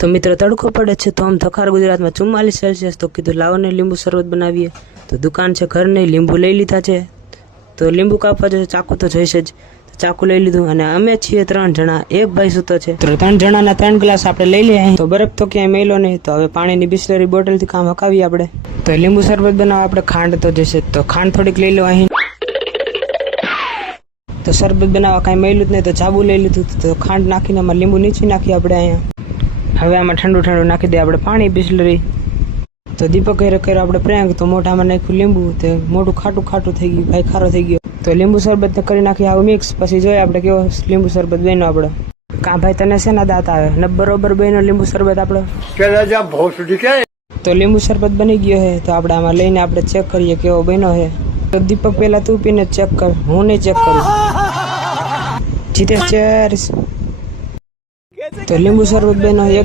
તો મિત્ર તડકો પડે છે તો આમ થખાર ગુજરાતમાં 44 સેલ્સિયસ તો કીધું લાવો ને લીંબુ શરબત બનાવીએ। તો દુકાન છે ઘર નહીં, લીંબુ લઈ લીધા છે। તો લીંબુ કાપવા જશે, ચાકુ તો જોઈશે જ, તો ચાકુ લઈ લીધું। અને અમે છીએ 3 જણા, એક ભાઈ સૂતો છે। તો 3 જણાના 3 ગ્લાસ આપણે લઈ લઈએ। તો બરફ તો ક્યાંય મેલો નહીં, તો હવે પાણીની બિસ્લરી બોટલથી કામ હકાવીએ આપણે। તો લીંબુ શરબત બનાવવા આપણે ખાંડ તો જશે, તો ખાંડ થોડીક લઈ લો અહીં। તો શરબત બનાવવા કાંઈ મેલું જ નહીં, તો જાબુ લઈ લીધું। તો ખાંડ નાખીને આમાં લીંબુ નીચી નાખીએ આપણે અહીંયા। હવે આમાં ઠંડુ નાખી દે આપણે પાણી બિસ્લરી। તો દીપક કર્યો આપણે પ્રેંગ, તો મોઢામાં નાખ્યું લીંબુ, તે મોઢું ખાટું થઈ ગયું, ભાઈ ખારો થઈ ગયો। તો લીંબુ શરબત કરી નાખી આવું મિક્સ, પછી જોઈએ આપણે કેવો લીંબુ શરબત બન્યો આપણો। કાં ભાઈ તને શેના દાંત આવે ને? બરોબર બન્યો લીંબુ શરબત આપણો। તો લીંબુ શરબત બની ગયો છે, તો આપણે આમાં લઈને આપણે ચેક કરીએ કેવો બન્યો છે। તો દીપક પહેલા તું પીને ચેક કર, હું નહીં ચેક કરું। જીતે ચેર્સ। તો લીંબુ શરબત બન્યો એકદમ